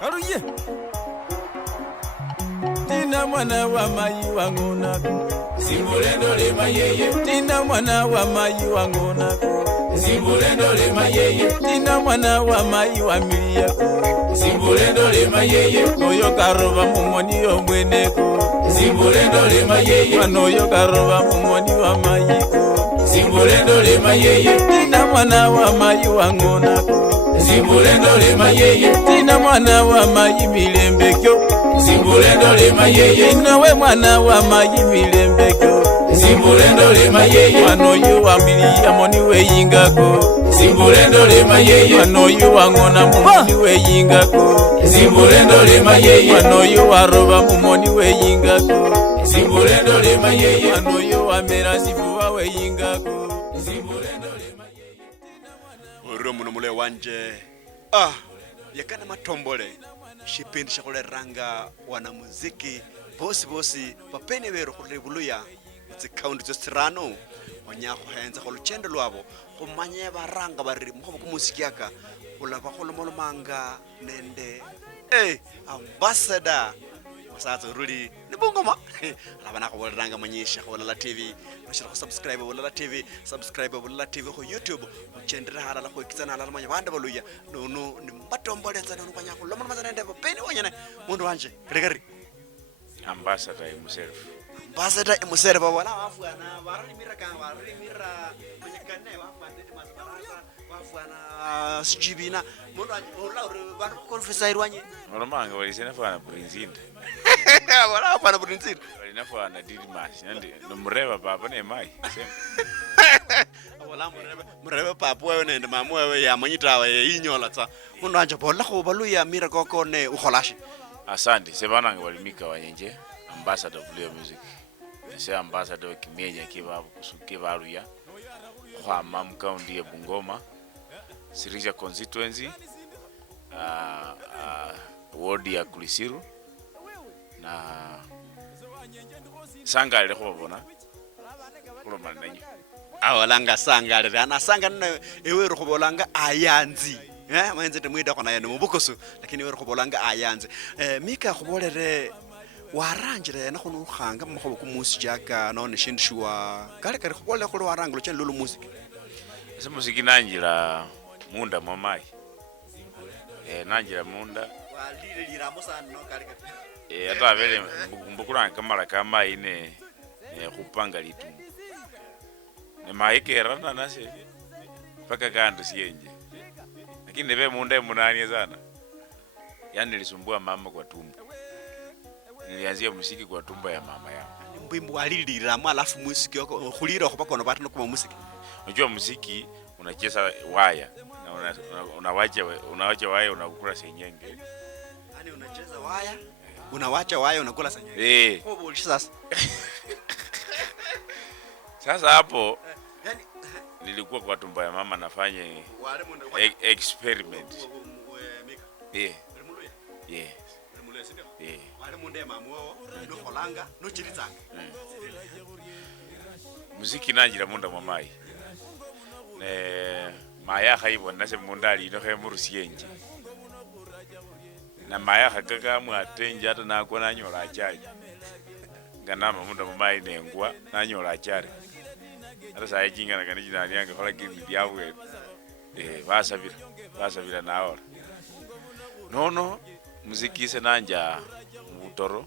Haruye. Tina mwana wa mayi wangona. Simbulendo le mayeye. Tina mwana wa mayi wangona. Simbulendo le mayeye. Tina mwana wa mayi wa milia. Simbulendo le mayeye. Oyo karoba mumoni omweneko. Simbulendo le mayeye. Wanoyo karoba mumoni wa mayiko. Simbulendo le mayeye. Tina mwana wa mayi wangona. Simbulendo le mayeye. Tina mwana wa mayi milembekyo. Simbulendo le mayeye. Inowe mwana wa mayi milembekyo. Simbulendo le mayeye. Wanoyo wa milia moni weyingako. Simbulendo le mayeye. Wanoyo wangona mumoni weyingako. Simbulendo le mayeye. Wanoyo waroba mumoni weyingako. Simbulendo le mayeye. Wanoyo wamera sifuwa weyingako. Simbulendo le mayeye. Muno mule wanje yakana matombole shipindi shakuleranga wana muziki bosi papene bero kulebuluya zikaundi zosirano onyako henza koluchendo lwabo kumanye baranga bari mukobo kumuziki yaka ulaba kolomolomanga nende ambassador masazo ruli ni Bungoma alabana ko bolranga manyisha ko BULALA TV noshira ko subscribe BULALA TV subscribe BULALA TV ko YouTube uchendera hala ko ikitsana hala manya banda baluya no ni matombole tsana no kwanya ko lomana mazana ndebo peni wonyane mundu wanje gregari ambassador himself wala wafana barimira kan barimira manyakane wafande mazbaraka wafana sijibina mundu wanje ula confessor wanye normal walisena fana prinzinda wala wafana prinzinda walina fana dilimas nandi nomreba baba ne mai wala murebe papa wewe nende mamu wewe ya manyita we inyola tsa mundu wanje bola ko baluya mira koko ne ukholashi asante sebana ngwali Michah Wanyenje ambassador of music se ambassador kimenya kibabu kusuke baluya kwa mucounty ya Bungoma Sirisia constituency ward ya Kulisiru na sangale khobona kulomana nanyo awalanga sangale ana sangana ewe rukhobolanga ayanzi mayenze temwida kona yene mubukha lakini ewe rukhobolanga ayanzi Micah khubolere waranjire na khunu khanga mukhobo kumusi jaka none shindishwa kale khubole kholo warangalo chen lolo musiki ese musiki nanjira munda momai nanjira munda walilira musana no kale ata vele mbukuranga kamara kama ine kupanga litu ne maikera nase paka kando sienje lakini nebe munda munani sana yani nilisumbua mama kwa tumbo nilianzia musiki kwa tumbo ya mama yangu mbimbu walilira alafu musiki yako khulira khopaka no batano kuma musiki unajua musiki unacheza waya na unawacha waya unakula senyenge yani unacheza waya unawacha waya unakula senyenge KOBOLA sasa sasa hapo nilikuwa kwa tumbo ya mama nafanya experiment wale munde mamuo no kolanga no chirizanga muziki nanjira munda mwamai maya khaibo nase munda ali no khemurusienje na maya khakaka mwatenja ata nako nanyola achali nganama munda mwamai nengwa nanyola achali ata saye kingana kaniji nani yange khola kimi diabwe basabira naora no muziki se nanja mutoro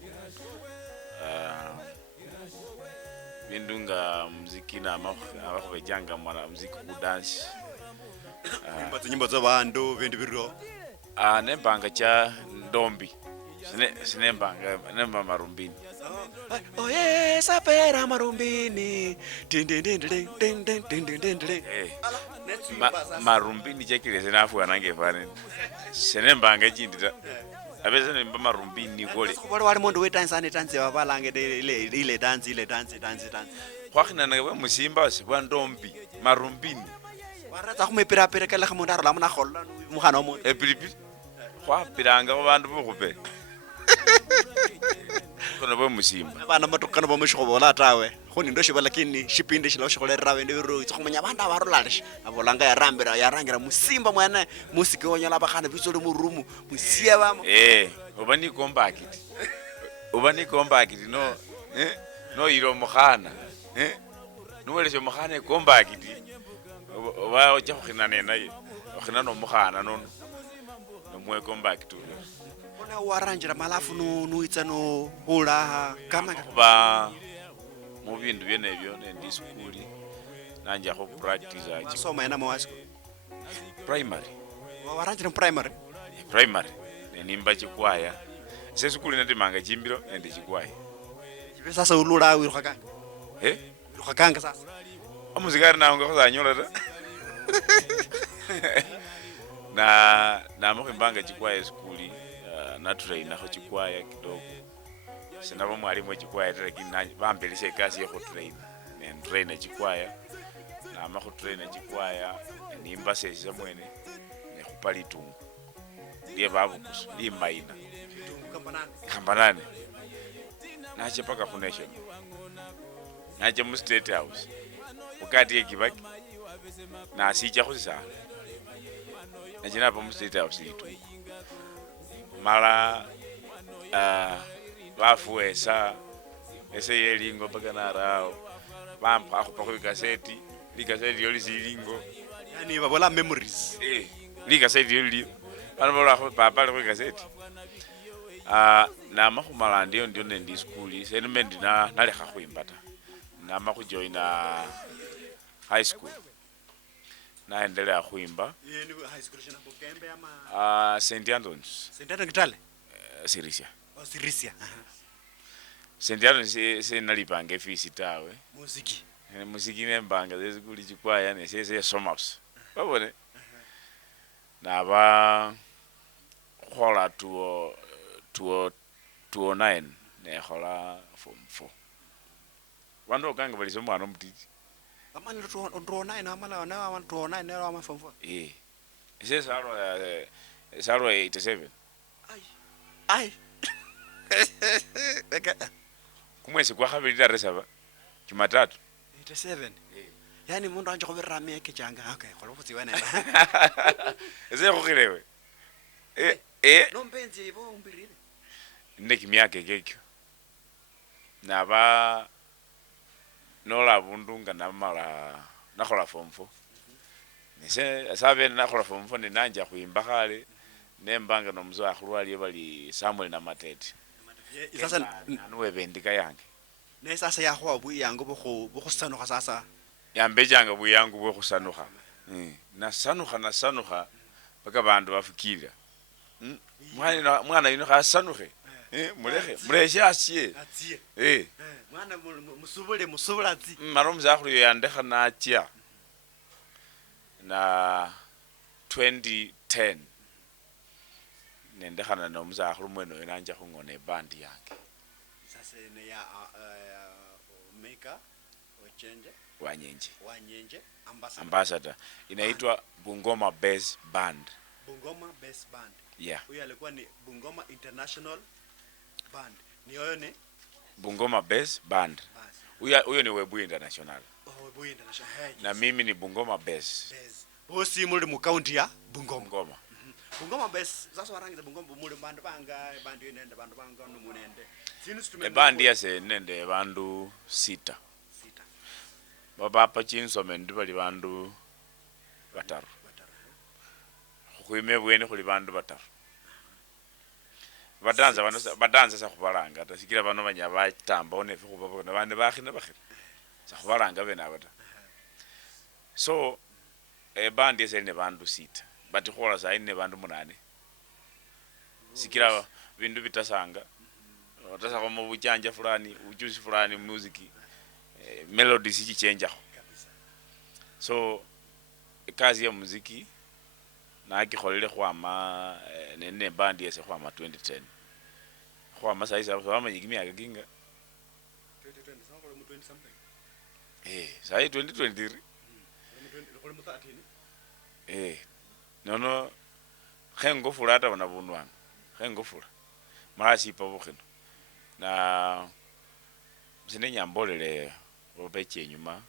bindunga muziki na abakubejanga mwana muziki ku dance nyimbo za bandu bindu biro nembanga cha ndombi sinembanga nemba marumbini sapera marumbini marumbini chekile senafu anange fane sinembanga chindita abese nemba marumbini kole kubole wali mundu wetansa ane tanze wabalange ile dance kwakina nawe musimba sibwa ndombi marumbini waratsa khumepira kala khamundu arola mona kholla mukhana wa mundu epilipi kwa piranga ko bandu bokhupe kono bo musimba bana matukana bo mushikhobola tawe khoni ndo shiba lakini shipinde shilo shikholera bende biro tsikhumanya bandu abarulalisha abolanga yarangira musimba mwana musiki wonyola bakhana bitsole mu room musia bamo oba ni compact no iro mukhana nuweleshe mukhana compact oba ocha khukhinana naye okhina no mukhana nono nomwe compact ona warangira malafu nuitsa no ulaha kama ba mu bindu byenebyo nendi school nanja ko practice soma ena mawasco primary warangira primary nenimba chikwaya se school natimanga chimbiro nendi chikwaya chibe sasa ulula wirukhakanga wirukhakanga sasa amuzikari naonga khuzanyola ta na mukhimbanga chikwaya school na trainer kho chikwaya kidogo sinabo mwalimu chikwaya lakini bambelise ikasi yo train ne trainer chikwaya na ma trainer chikwaya nimba sese mwene ne khupali tungu ndiye babukusu ndi maina kambanane nache paka ku nation nache mu state house wakati ekibaki na sija khusisa najina pa mu state house itu mala bafuesa ese yelingo paka narao bampa akhupa ku kaseti likaseti yoli zilingo yani babola memories likaseti yoli bana bola khu papa le ku kaseti na makhumala ndio nendi school senemendi nalekha khwimba ta na makhujoin high school naendelea khwimba high school shina Bukembe ama St. Andrews Kitale Sirisia Sirisia St. Andrews se nalipanga fees tawe musiki nembanga zezikuli chikwaya nesese somaps babone na ba khola tuo 9 ne khola form 4 wando kanga bali somwana mutiti amana tuo 9 amala na wan tuo 9 ne wa form 4 ese saro 87 ai kumwezi kwa khabili Dar es Salaam Jumatatu 87 yani mundu anje khobera meke changa okay khola futsi wena ese khokhilewe no mpenzi bo umbirire ndeki myake kekyo naba nola bundunga namala nakhola form 4 nese asabe nakhola form 4 nanja khwimba khale nembanga nomzo akhulwali bali Samuel na Matete sasa nuwe bendika yange ne sasa ya khwa buyango bo khusanukha sasa yambejanga buyango bwo khusanukha na sanukha baka bandu bafikira mwana yuno khasanukhe muleshe asiye mwana musubula tsi maro mzakhulu yandekha nachia na 2010 nendekhana nomzakhulu mwene wenanja khungona band yange sasa ne ya Micah Wanyenje ambassador inaitwa Bungoma Base Band. Bungoma Base Band. Yeah. Huyo alikuwa ni Bungoma International Band. Ni huyo ni Bungoma Base Band. Huyo ni Webu International. Webu International. Na mimi ni Bungoma Base. Bosi muri mucounty ya Bungoma. Bungoma Base sasa warangiza Bungoma muri bandu banga bandu inende bandu banga no munende. Bandi yase nende bandu 6. Baba chinsome ndi bali bandu bataru. Khwime bwene khuli bandu bataru. Badanza sa khubalanga tasikira bano banya batamba onefe khubaba bane bakhina sa khubalanga bena abata. So bandi yase ne bandu 6 but khola sa ine bandu 8. Sikira bindu bitasanga watasa kwa mbuchanja fulani ujuzi fulani muziki melody siki change so kazi ya muziki na akikholele khwama nene band yese khwama 2010 khwama saisa khwama yigimya kinga 2020 sangole mu 20 something sai 2023 khole mu 13 nono khengo fulata bana bunwana khengo fula marasi pa bukhino na sine nyambolele obeche nyuma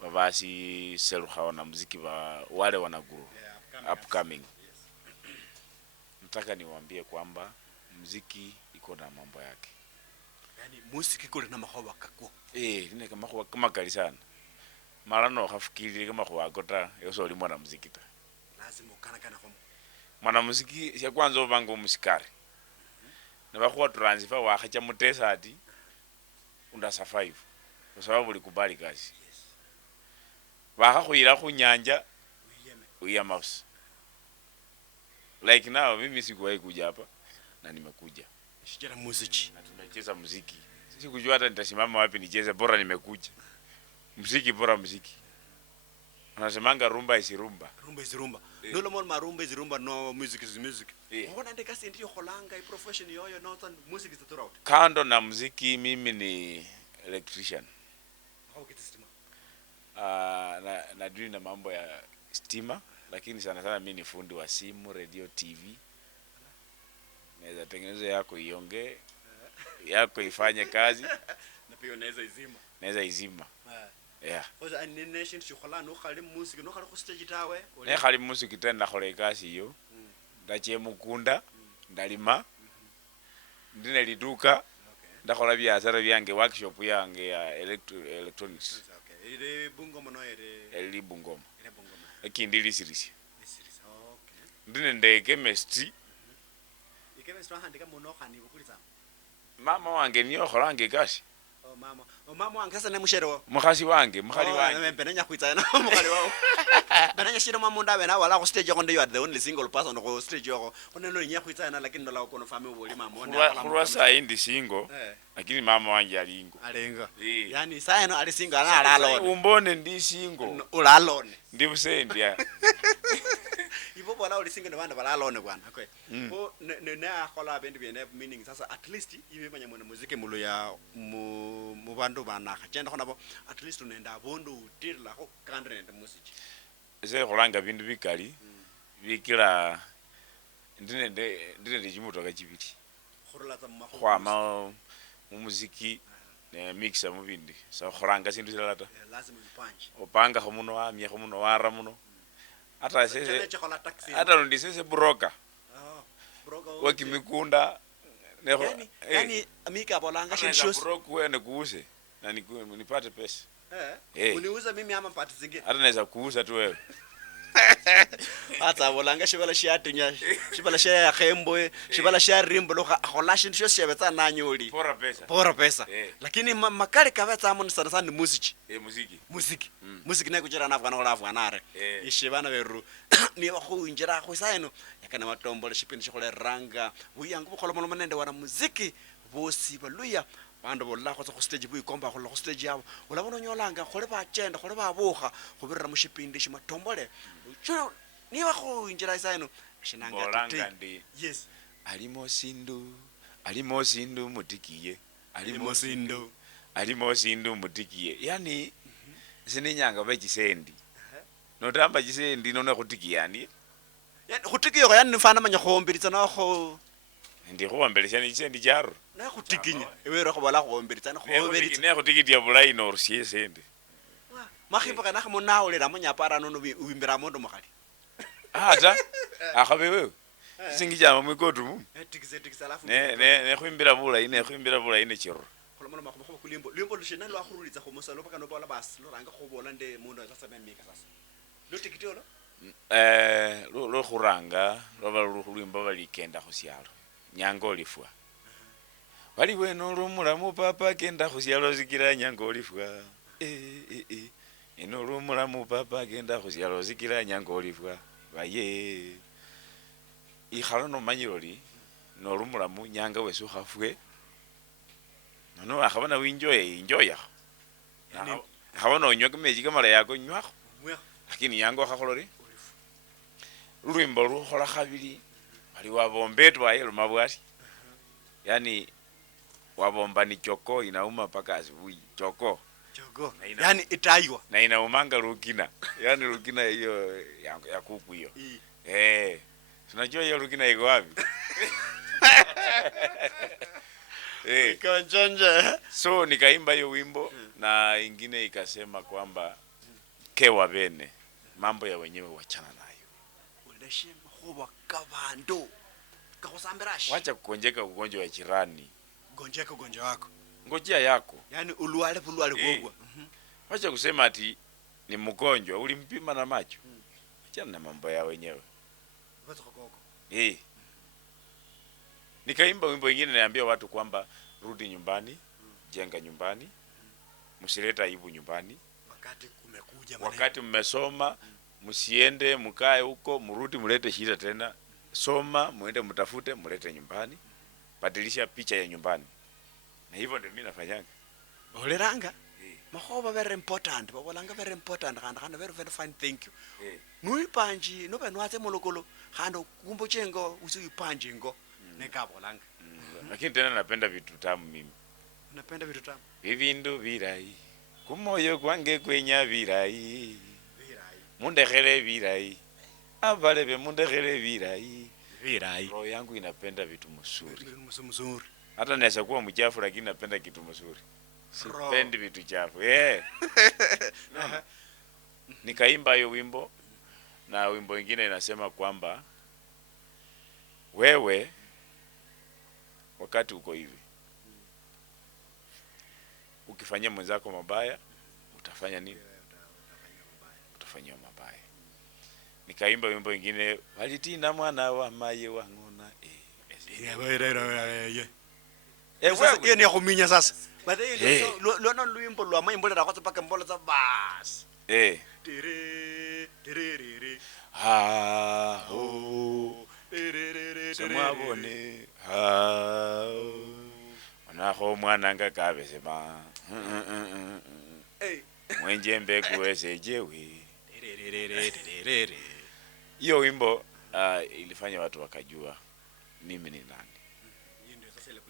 babasi seruha wana muziki wale wanaguru upcoming. Nataka niwaambie kwamba muziki iko na mambo yake. Yani muziki kule na mahoba kako. Nine kama kwa kama kali sana. Mara no hafikiri kama kwa gota yoso limwa na muziki ta. Lazima ukana kwa mwana muziki ya kwanza obanga musikari. Na bakuwa transfer wakacha mutesa ati unda survive. Kwa sababu likubali kazi. Bakakhuyira khunyanja uyamausi. Like now mimi sikuwahi kuja hapa na nimekuja. Shijara muziki. Na tunacheza muziki. Sikujua hata nitasimama wapi nicheze, bora nimekuja. Muziki bora muziki. Wanasemanga rumba isi rumba. Rumba isi rumba. Nolo mo marumba isi rumba no music is music. Mbona ndeka si ndio kholanga I profession yoyo no music is throughout. Kando na muziki mimi ni electrician. How get stima? Na dui na mambo ya stima, lakini sana sana mimi ni fundi wa simu, radio, TV. Naweza tengeneza yako ionge, yako ifanye kazi, na pia naweza izima. Naweza izima. Yeah. Oza animation chukhola no khali music no khali ku stage tawe. Ne khali music tena khole kazi hiyo. Ndache mukunda, ndalima. Ndine liduka. Ndakhola biashara byange, workshop yange ya electronics. Ile Bungoma no ile Bungoma. Ile Bungoma. Ekindi li Sirisia. Sirisia. Okay. Ndine nde chemistry. Chemistry handika muno khani bukulitsa. Mama wange niyo kholange kazi. Mama wange sasa ne mushero. Mukhasi wange, mukhali wange. Benenya kwitsa na mukhali wawo. Benenya shiro mama ndabe na wala ku stage yako ndio you are the only single person ku stage yako. Ona lo nya kwitsa na lakini ndola ko no family boli mama ona. Khulwa saa indi single. Lakini mama wange alingo. Alingo. Yani saa eno ali single ana alalone. Umbone ndi single. Ulalone. Ndi busendia. Ibo bola oli single bana balalone kwana. Okay. Bo ne akhola bendu bene meaning sasa at least ibe manya mwana muziki mulo ya mu bandu bana khachenda khona bo at least unenda bondo utirla ko kandre nda muziki. Ese khulanga bindu bikali bikira ndine jimutoka chibiti. Khurula za mmakho. Khwama muziki ne mixa mubindi. So khulanga sindu silata. Lazima upange. Opanga khomuno amye khomuno wara muno. Hata rundi sese broker. Wakimikunda yani Micah bolanga shows broker wene kuuse na nipate pesa. Uniuza mimi ama pati zingine. Hata naweza kuuza tu wewe. Hata bolanga shibala shiyatunya shibala shya khembo shibala shya rimbo lo khola shindu sho shebetsa nanyoli. Pora pesa. Lakini makali kabetsa mo sana sana muziki. Muziki na kujira na afana ola afana are. Ishibana beru ni ba go injira go Isainu yakana matombole shipindi shikole ranga buyangu bukhola mo manende wana muziki bosi baluya bandu bolla go stage bu ikomba go stage yabo ola bona nyolanga khole ba chenda khole ba bukha go birra mo shipindi shimatombole cho ni ba go injira Isainu shinanga ndi. Yes. Alimo sindu mutikiye. Alimo sindu mutikiye. Yani sininyanga bechisendi. Notamba chisendi nona kutikiyani. Yani kutikiyo yani nifana manya khombiritsa na kho. Ndi khombelisha ni chisendi jaro. Na kutikinya. Ewe ro khobola khombiritsa na khoberitsa. Ne kutikitia bulai no rusie sendi. Makhimba kana khamo naolela mo nyapara no uimbira mondo mokhali. Ata akhabe wewe. Singijama mwikotu mu. Tikisa alafu. Ne khwimbira bulai ne chiro. Kholomono makho kulimbo. Limbo lushena lo akhurulitsa kho mosalo paka no bola bas lo ranga kho bola nde mundo sasa Micah sasa. Lo tikitio lo. Lo khuranga lo lwimbo balikenda khusyalo. Nyanga olifwa. Bali weno lumulamu papa kenda khusyalo zikira nyanga olifwa. Eno lumulamu papa kenda khusyalo zikira nyanga olifwa. Baye. Ikhalo no manyiroli no lumulamu nyanga wesu khafwe. No akhabana enjoy. Akhabana onywa kemeji kamala yako nywakho. Lakini yango khakholori. Lwimbo lukhola khabili bali wabombetwa yelo mabwati. Yani wabomba ni choko inauma paka asubuhi. Choko. Yani itaiwa. Na inaumanga lukina. Yani lukina hiyo ya kuku hiyo. Tunajua hiyo lukina iko wapi? Kanjanja. So nikaimba hiyo wimbo na ingine ikasema kwamba kewa bene, mambo ya wenyewe wachana nayo. Uleshe mahoba kabando kakusambirashi. Wacha kukonjeka ugonjwa wa jirani. Gonjeka ugonjwa wako. Ngojea yako. Yani uluale kugwa. Wacha kusema ati ni mgonjwa ulimpima na macho. Achana na mambo ya wenyewe. Wacha kokoko. Nikaimba wimbo mwingine naambia watu kwamba rudi nyumbani, jenga nyumbani, msileta aibu nyumbani. Wakati kumekuja wakati mmesoma, msiende mkae huko, mrudi mlete shida tena. Soma, muende mtafute, mlete nyumbani. Badilisha picha ya nyumbani. Na hivyo ndio mimi nafanyanga. Oliranga? Mahoba very important. Babolanga very important. Khanda very very fine, thank you. Nuipanji, nobe nwatse molokolo, khanda kumbo chengo usipanji ngo. Nekabolanga. Lakini tena napenda vitu tamu mimi. Napenda vitu tamu. Vivindu virai. Kumoyo kwange kwenya virai. Mundekhere virai. Abalebe mundekhere virai. Virai. Roho yangu inapenda vitu mzuri. Mzuri. Hata naweza kuwa mchafu lakini napenda kitu mzuri. Sipendi vitu chafu. Nikaimba hiyo wimbo, na wimbo mwingine inasema kwamba wewe wakati uko hivi, ukifanyia mwenzako mabaya, utafanya nini? Utafanyia mabaya. Nikaimba wimbo mwingine, walitina mwana wa maye wangona hiyo ni ya kuminya sasa. Baadaye luana luimbo lwa mai mbola rakwaza paka mbola za bas. Tiriri. Ha ho. Semwabone. Ha. Wanaho mwana nga kabesema. Mwenje mbegu wesejewe. Hiyo wimbo ilifanya watu wakajua mimi ni nani.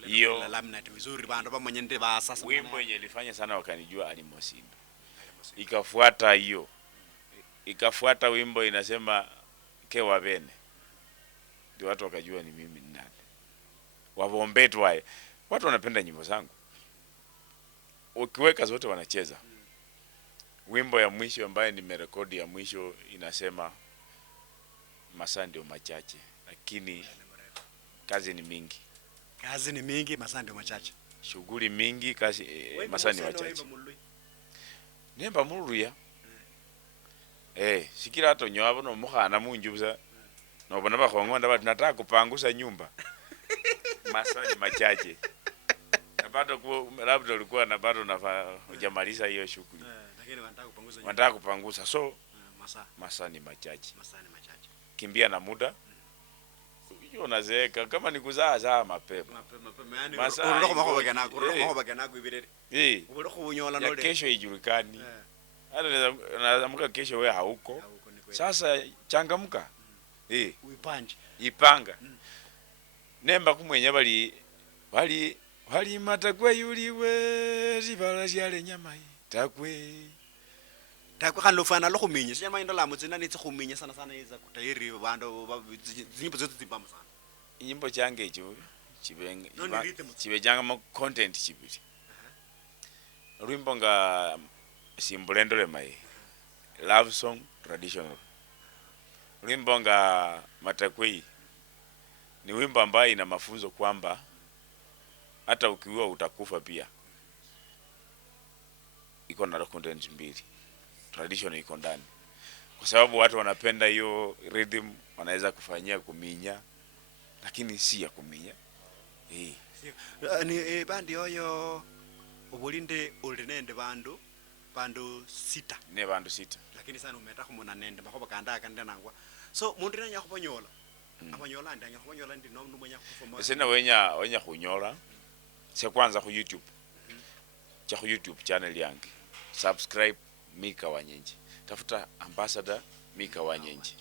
Hiyo laminate vizuri bando bamanyende ba sasa. Wimbo yenye ilifanya sana wakanijua ALIMO SINDU. Ikafuata hiyo. Ikafuata wimbo inasema kewa bene. Ndio watu wakajua ni mimi ni nani. Wavombetu wae. Watu wanapenda nyimbo zangu. Ukiweka zote wanacheza. Wimbo ya mwisho ambaye nimerekodi ya mwisho inasema masaa ndio machache, lakini kazi ni mingi. Kazi ni mingi, masaa ndio machache. Shughuli mingi, kazi masaa ni machache. Nemba muluya. Sikira hata nyoabo no mukhana munjubuza. No bona bakhongo ndaba tunataka kupangusa nyumba. Masaa ni machache. Na bado labda ulikuwa na bado hujamaliza hiyo shughuli. Lakini wanataka kupangusa. So masaa ni machache. Kimbia na muda. Hiyo unazeeka kama ni kuzaa mapema. Yani uroko mahoba ganako ibirere. Uroko bunyola nole. Kesho ijulikani. Hata naamka kesho wewe hauko. Sasa changamka. Uipanje. Ipanga. Nemba kumwenya bali matakwe yuliwe zibala zyale nyama TAKWEI. TAKWEI kanofana lo khuminya sinyama indola mutsina nitse khuminya sana iza kutairi bando zinyimbo zetu zibamba sana. Inyimbo change echo chibejanga mo content chibiri. Rwimbo nga simbulendole mai love song traditional. Rwimbo nga matakwe ni wimbo ambaye ina mafunzo kwamba hata ukiua utakufa pia. Iko na content mbili. Traditional iko ndani. Kwa sababu watu wanapenda hiyo rhythm, wanaweza kufanyia kuminya, lakini si ya kuminya. Ni bandi oyo ubulinde ulinende bandu 6. Ne bandu 6. Lakini sana umeta kumona nende bakoba kanda nangwa. So mundu nanya kuponyola. Aponyola ndanya kuponyola ndi no mwenya kufoma. Sina wenya kunyola. Se kwanza ku YouTube. Cha ku YouTube channel yangu. Subscribe Michah Wanyenje. Tafuta ambassador Michah Wanyenje.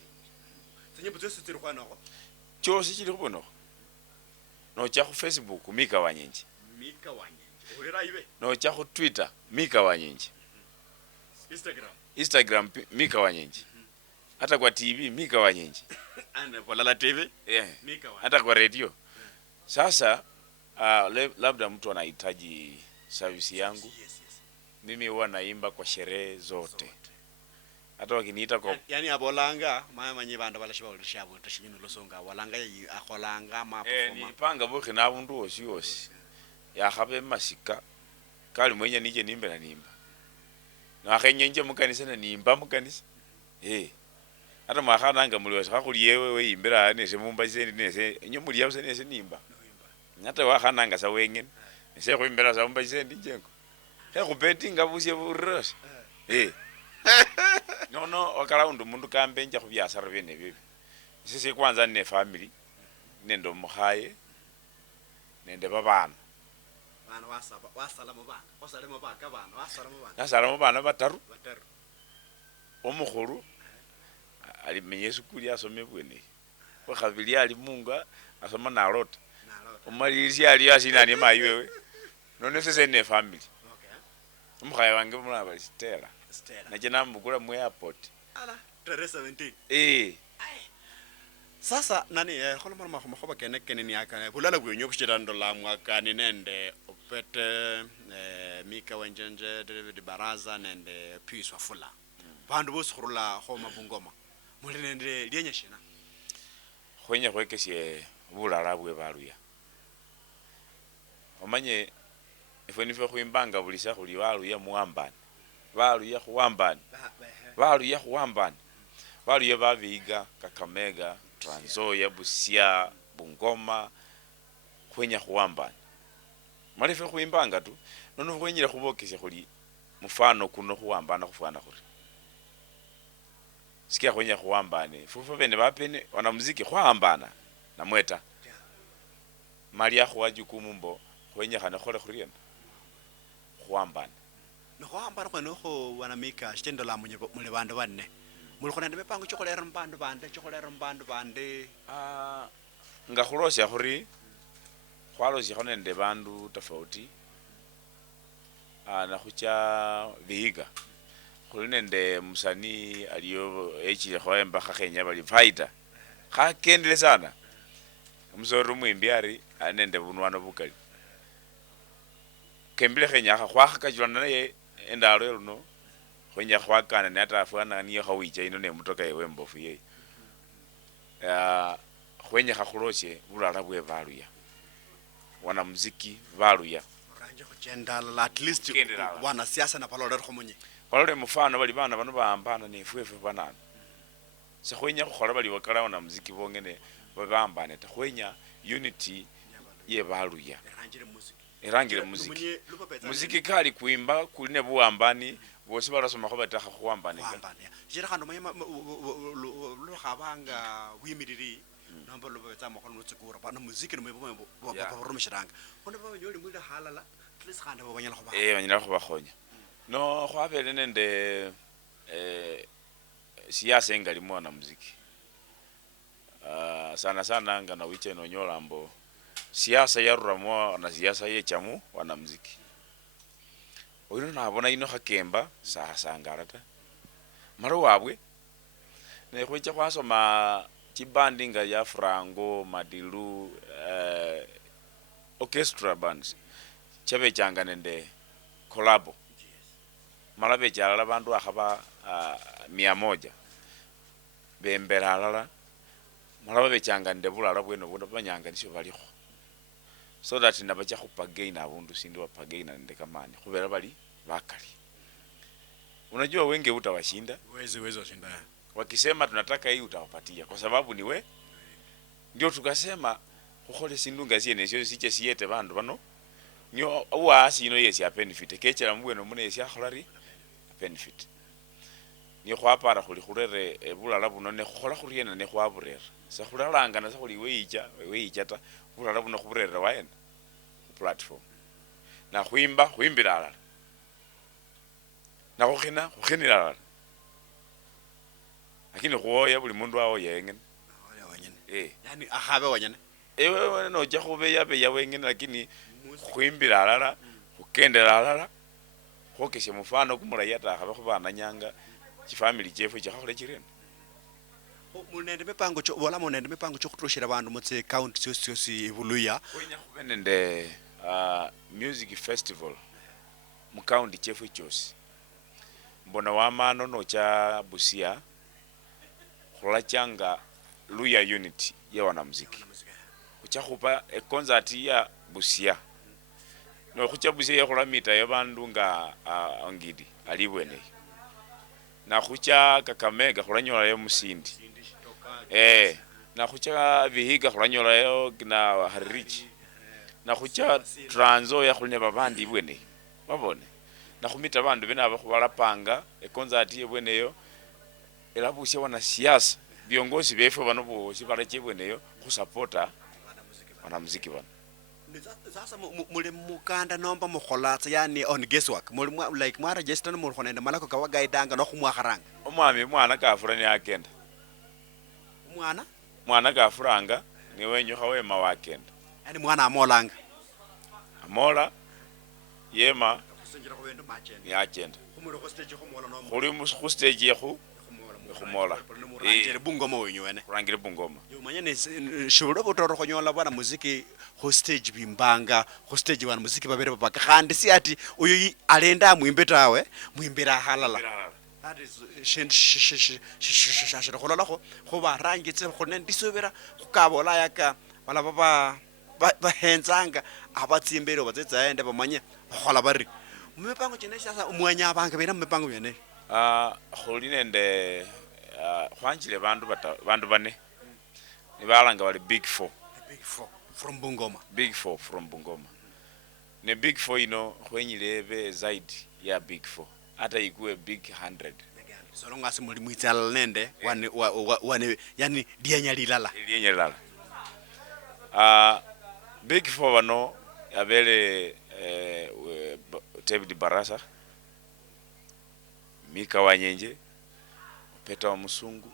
Tshinyimbo zose tsiri kwanako. Chose chili kubono. No cha ku Facebook Michah Wanyenje. Michah Wanyenje. Ulira ibe. No cha ku Twitter Michah Wanyenje. Instagram Michah Wanyenje. Hata kwa TV Michah Wanyenje. Ana BULALA TV? Michah Wanyenje. Hata kwa radio. Sasa labda mtu anahitaji service yangu. mimi huwa naimba kwa sherehe zote. Hata wakiniita kwa yani abolanga mama manyi bantu balashiba ulishabo tashinyino losonga walanga akholanga mapofoma nipanga bukhi na bundu osi osi yakhabe masika kali mwenye nije nimbe na nimba nakhenyenje mukanisa na nimba mukanisa hata mwakhananga muliosa khakhuli yewe weyimbira nese mumba sendi nese nyo muliya busa nese nimba hata wakhananga sa wengene nese khwimbira sa mumba sendi njengo khubetinga busye burrosi no wakala undu mundu kambenja khubyasara byene bibi sisi kwanza ne family nende omukhaye nende babana nasalamo bana bataru omukhulu ali menye esukuli asome bwene wakhabili ali munga asoma nalota omalilisi ali asinani mayiwewe none sisi ne family omukhaye wange mulaba Stella naje namugula mu airport ala 17 sasa nani kholo mara makhoba kene ni aka bulala bwenyo bushira ndola mwaka ni nende opete Michah Wanyenje de baraza nende piswa fula bandu bosi khurula khoma Bungoma muli nende lyenyeshina khwenya khwekesye bulala bwe baluya omanye ifwe nife khwimbanga bulisa khuli baluya muambani baluya khuambani baluya khuambani baluya babiga Kakamega Trans Nzoia Busia Bungoma khwenya khuambani malife khwimbanga tu nono khwenyile khubokesya khuli mufano kuno khuambana khufana khuri sikia khwenya khuambane fufu bene bapene wana muziki khwaambana namweta malia khwa jukumu mbo khwenya khane khole khuriena khuambana no khwambana khwene kho wana Micah shitendo la muli bandu banne muli khona ndemepango chokolera mbandu bande nga khulosya khuri khwalosya khone nde bandu tofauti na khucha biga khuli nende musani aliyo echile khoemba khakhenya bali fighter khakendele sana musoro mwimbiari nende bunwana bukali kembile khenya khwakhakajwana naye endalo eruno khwenya khwakana ne atafwana niyo khawicha ino ne mutoka yewe mbofu ye khwenya khakhulosye bulala bwe baluya wana muziki baluya ranje khuchendala at least wana siasa na palole khomunye palole mufano bali bana bano baambana ne fwefe banana se khwenya khukhola bali wakala wana muziki bongene babambane ta khwenya unity ye baluya erangire muziki kali kuimba kuline buambani bosi barasoma kho batakha khuambane jira khano mayema lo khabanga wimiriri nomba lo betsa mo khona tsikura bana muziki no mebo ba romishiranga khona ba nyoli mwila halala please khanda ba banyala khoba banyala khoba khonya no khwabele nende siasa engali mwana muziki sana ngana wiche no nyola mbo siasa yaruramo na siasa yechamu wana muziki oyo nabona ino khakemba sasangarata maro wabwe ne khwecha khwasoma chibandinga ya Frango Madilu orchestra bands chabe changa nende collabo malabe chalala bandu akhaba 100 bembera alala malabe changa nende bulala bweno bunda banyanga nisho balikho so that nabacha khupagaina abundu sindi wapagaina nende kamani khubera bali bakali unajua wenge utawashinda wezi washinda wakisema tunataka hii utawapatia kwa sababu niwe ndio tukasema kukhole SINDU ngazie nesyo siche siyete bandu bano nyo waasi ino yesi benefit kechera mbweno mune yesi akholari benefit ni khwapara khuli khurere bulala buno ne khokhola khuriena ne khwaburera sa khulalangana sa khuli weicha ta bulala buno khuburera waena platform na khwimbira alala na khukhina alala lakini khuoya buli mundu awo yengene yani akhabe wanyene ewe no ja khubeya beya wengene lakini khwimbira alala khukendela alala khokeshe mufano kumulaya ta akhabe khubana nyanga chifamily chefu chakhole chirena munende mepango cho bola munende mepango cho khutoshera bandu mutse county sosi ibuluya khwenya khube nende music festival mucounty chefu chosi mbona wamano nocha Busia khulachanga Luhya unit ya wanamuziki uchakupa concert ya Busia no khucha Busia ya khulamita ya bandu nga angidi alibwene na khucha Kakamega khulanyola yo Musindi na khucha Vihiga khulanyola yo na Harich na khucha Trans Nzoia khulne babandi bwene babone na khumita bandu bena balapanga concert ye bwene yo ela Busia wana siasa viongozi befu bano bosi barache bwene yo khusupporta wanamuziki bano. Sasa muli mukanda nomba mukholatsa yani on guesswork muli like mwa register no muli khonenda malako ka wagaidanga no khumwakharanga omwami mwana kafura ni akenda mwana kafuranga ni wenyu khawe ma wakenda yani mwana amolanga amola yema ni akenda khuli mu stage yekhu khumola Bungoma wenyu wene kurangire Bungoma umanye ne shobora botoro khonyola bana muziki ho stage bimbanga ho stage bana muziki babere babaka kandi si ati uyu alenda mwimbe tawe mwimbira halala that is shashira kholola go ba rangitse go ne ndisobera go KOBOLA yaka bala ba henzanga abatsimbero batsetsa ende bamanye gola bari mmepango tsene sasa umwanya abanga bena mmepango yene kholi nende khwanjile bandu bane nibalanga bali big 4 from Bungoma ne big 4 ino khwenyile be zaidi ya big 4 hata ikuwe big 100 so long as muli mwitsala nende wane yani dianyalilala big 4 bano abele David Barasa Michah Wanyenje Peta wa Musungu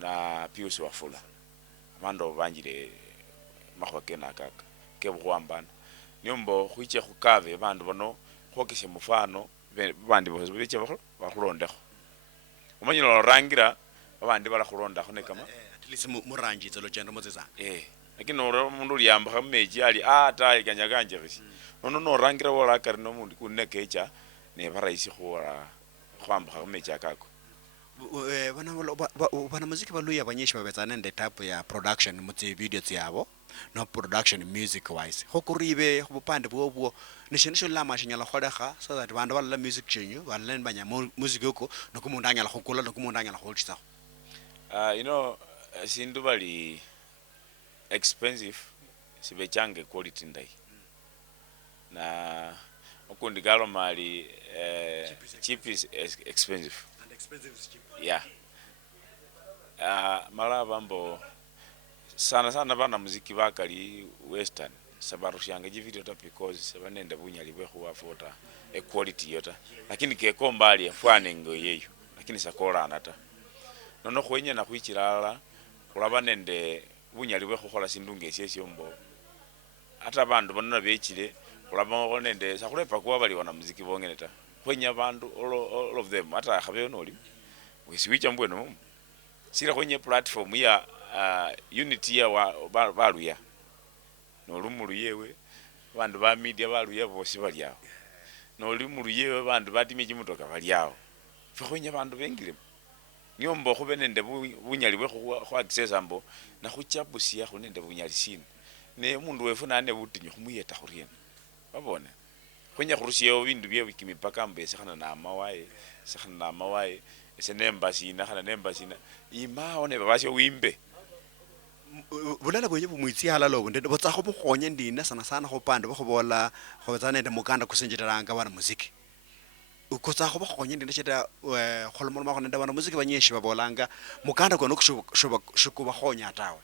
na Pius Wafula mando banjire makhwakena kaka kebuwambana nyombo khwiche khukave bandu bano khokeshe mufano bandi bobiche bakhulondekho umanyilo rangira abandi bala khulondakho ne kama at least muranjitse lo jendo mozeza lakini umundu liyamba khameji ali ata ikanyaganje bisi no rangira wala kari no mundu kunekecha ne baraisi khora khwamba khameji akako bana muziki baluya banyeshi babetsana nde type ya production mutsi videos yabo no production music wise khokuribe khubupande bwo nishinisho la mashinyala kholega so that bandu bala music chenyu bala banya music yoko nokumundu anyala khokula nokumundu anyala kholitsa you know SINDU bali expensive sibechange quality ndai na okundi galo mali cheap is expensive yeah mala bambo sana bana muziki bakali western sabarushanga video ta because sabanenda bunyali bwe khuwafota quality yota lakini keko mbali afwaningo yeyo lakini sakola anata nono khwenye na khwichilala khulaba nende bunyali bwe khukhola SINDU ngesesyo mbo ata bandu bano bechile khulaba nende sakhulepa kuba bali wana muziki bongene ta khwenya bandu all of them ata khabeyo noli wesiwicha mbweno sira kwenye platform ya unity ya baluya nolumulu yewe bandu ba media baluya bosi bali awo nolumulu yewe bandu batimye chimutoka bali awo kwenye bandu bengile nyombo khube nende bunyali bwe khu access ambo na khucha Busia khunende bunyali sini ne mundu wefuna ne butinyo khumuyeta khuriena babone kwenye khurusiyo bindu bye bikimipaka mbese khana na mawaye esenembashi na khana nembashina ima one babasho wimbe bulala bwenye bumwitsi halalo ndende botsa go bogonye ndina sana go pande go bola go tsana nende mukanda kusenjeteranga bana muziki ukotsa go bogonye ndine cheta kholomo ma go nenda bana muziki banyeshi babolanga mukanda kono kushukuba gonya tawe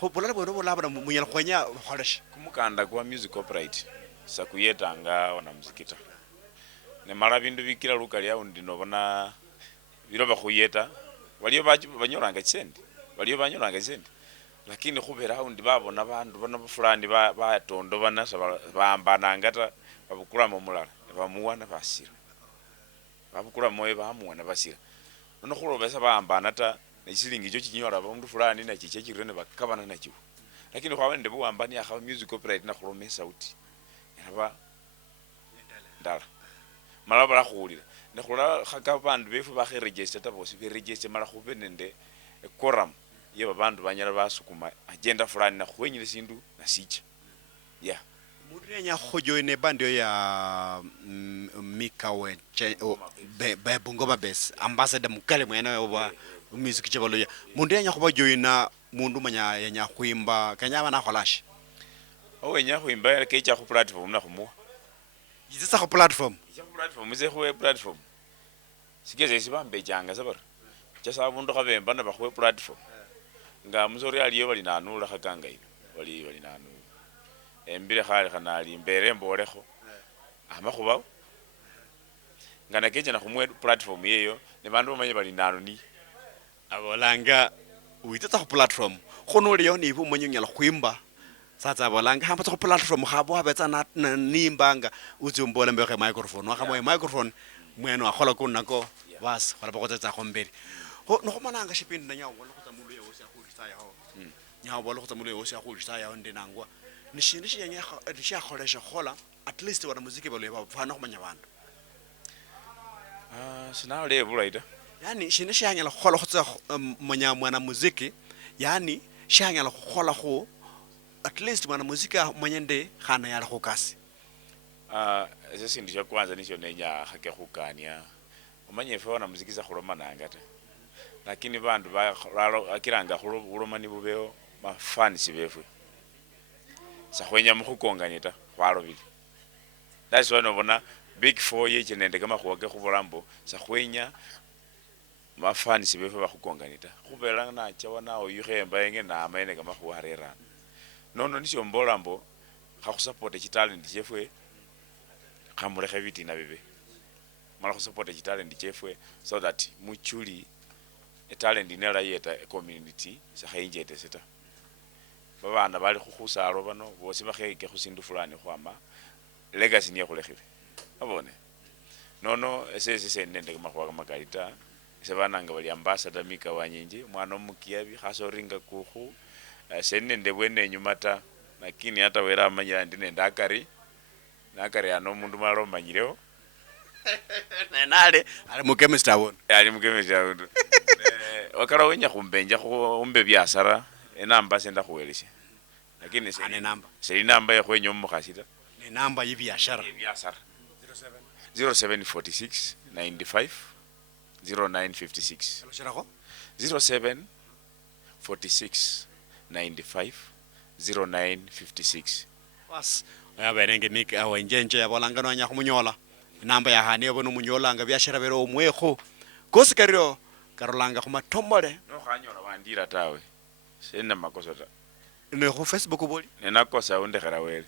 go bulala bweno bola bana munyala gonya kholesh kumukanda kwa music copyright sakuyetanga wana muziki ta ne mara bindu bikira lukali ya ndino bona biroba khuyeta waliyo banyolanga chisendi lakini khubera undi babona bandu bana fulani batondo bana baambananga ta babukula mu mulala bamuwana basira babukula moyo bamuwana basira nono khulobesa baambana ta nesilingi cyo kinyola bandu fulani na chiche kirene bakabana nacho lakini kwa wende buambani akha music copyright na khulomesa uti yaba ndala mala bala khulira ne khula khaka bandu befu ba register ta bosi be register mala khube nende quorum ye babandu banyala basukuma agenda fulani na khwenyile sindu na sicha yeah mudenya khojoine bando ya Michah Wanyenje be Bungoma Base ambassador mukale mwena wa music chebaloya mudenya khoba joina mundu manya yanya khwimba kanyaba na kholashi owenya khwimba ke cha khu platform na khumu yitsa khu platform ze khu platform sigeze sibambe janga sabar cha sabundu khabemba na bakhwe platform nga muzori aliyo bali nanula khakanga ino bali nanu embire khali khanali mbere mbolekho amakhuba ngana keje na khumwe platform yeyo ne bandu bamanye bali nanu ni abolanga uitsa khu platform khonole yo ni bu monyonyala khwimba satsa bolanga hamba khu platform khabo abetsa na nimbanga utsumbola mbekhe microphone wa khamoy microphone mweno akhola kunako bas khona bakotsa khombeli no khomananga shipindi na nyawo lo khotsa mulu yo sia khulisa yaho nyawo lo khotsa mulu yo sia khulisa yaho ndenangwa nishindi shiyanya risha kholesha khola at least wana muziki balo ba fana khomanya bantu sina le bulaida yani shindi shiyanya la khola khotsa mwana muziki yani shiyanya la khola kho at least mwana muziki mwenyende khana yala khokasi ese sindi sha kwanza nisho nenya khake khukania umanye fe wana muziki za khuloma nanga ta lakini bandu ba akiranga khulomani bubeo mafani sibefwe sakhwenya mukhukonganya ta khwalobile that's why nobona big 4 yeche nende kama khwake khubulambo sakhwenya mafani sibefwe bakhukonganya ta khubela na chawa nawo yukhemba enge na amene kama khwarera nono nisho mbolambo khakusupport talent chefwe khamulekhe biti na bibe mala khusupport talent chefwe so that muchuli talent inela yeta community sakhayinjete seta babana bali khukhusalo bano bosi bakheke khusindu fulani khwama legacy niye khulekhile abone nono esese nende kamakhwa kamakalita sebananga bali ambassador Michah Wanyenje mwana omukiabi khasoringa kukhu senende bwene nyuma ta lakini hata wera amanyira ndi nende akari nakari ano mundu malo manyireo nale ali mu chemistry won ali mu chemistry won wakala wenya khumbenja khumbe byasara enamba senda khuwelesha lakini ane namba seli namba ya khwenyo mukhasita ne namba yibyashara 0746 95 0956 alosherako 0746 95 0956 bas yaberenge Michah Wanyenje yabolanga no nya khumunyola namba ya hane bono munyola nga byashara bero omwekho kosi karyo karolanga khumatombole no khanyola bandira tawe sena makosa ta ne khu Facebook boli nena kosa undekhera wele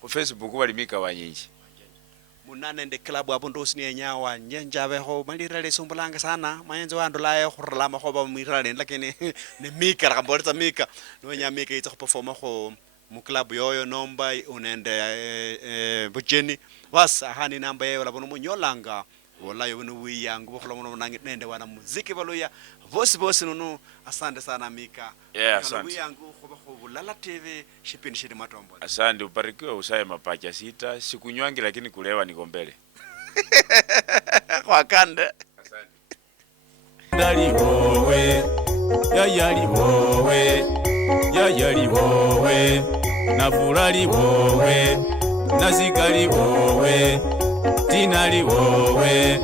khu Facebook bali Michah Wanyenje munane nde club abo ndosi ne nya Wanyenje abeho malira le sumbulanga sana mayenze wandolaye khurala makhoba mwirale lakini ne Michah rakamboleza Michah no nya Michah itsa performa kho mu club yoyo nomba unende bujeni was ahani namba yeyo labono munyolanga wala yono wiyangu bokhola muno nende wana muziki baloya bosi nunu asante sana Michah asante wiyangu khoba BULALA TV shipini shiri matombole asante ubarikiwe usaye mapacha sita sikunywangi lakini kulewa niko mbele kwa kande asante dali wowe ya yali wowe ya yali wowe navulali wowe nazikali wowe tinali wowe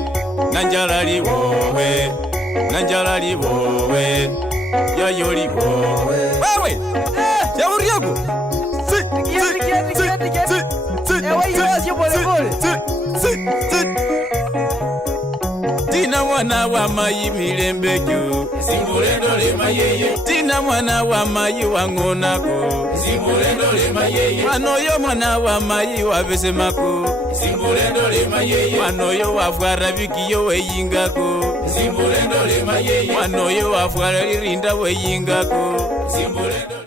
nanjalali wowe nanjalali wowe yayoli wowe wewe yauriago tina mwana wa mayi milembeju zimbulendo lema yeye tina mwana wa mayi wangonako zimbulendo lema yeye wanoyo mwana wa mayi wabesemako zimbulendo lema yeye wanoyo wafwara bikiyo weyingako zimbulendo lema yeye wanoyo wafwara lirinda weyingako zimbulendo